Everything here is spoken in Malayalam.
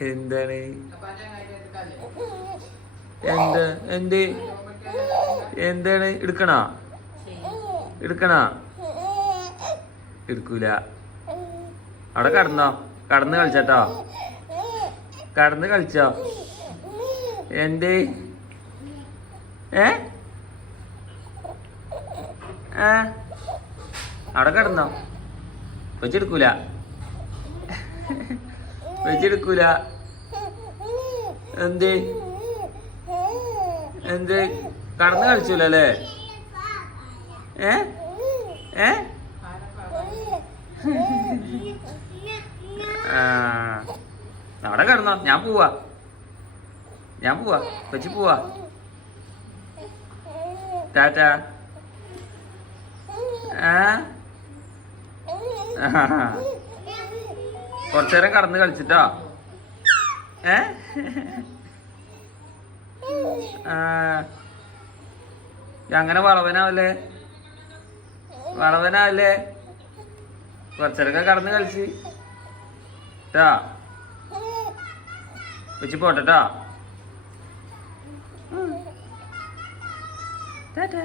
എന്താണ്? എന്താ? എന്ത്? എന്താണ്? എടുക്കണോ? എടുക്കണോ? എടുക്കൂല. അവിടെ കടന്നോ? കടന്ന് കളിച്ചട്ടോ? കടന്ന് കളിച്ചോ? എന്ത്? ഏ? അവിടെ കിടന്നോ? വെച്ചെടുക്കൂല. വെച്ചെടുക്കൂല. എന്ത്? എന്ത്? കടന്നു കളിച്ചൂല അല്ലേ ഏ? ഏ അവിടെ കിടന്നോ. ഞാൻ പോവാ. ഞാൻ പോവാ. വെച്ച് പോവാ. ടാറ്റ. ആ. കുറച്ചു നേരം കടന്ന് കളിച്ചിട്ടോ? ഏ? അങ്ങനെ വളവനാവല്ലേ? വളവനാവല്ലേ? കുറച്ചേരൊക്കെ കടന്ന് കളിച്ച്. ട്ടാ. വെച്ച് പോട്ടെട്ടാ ടാറ്റാ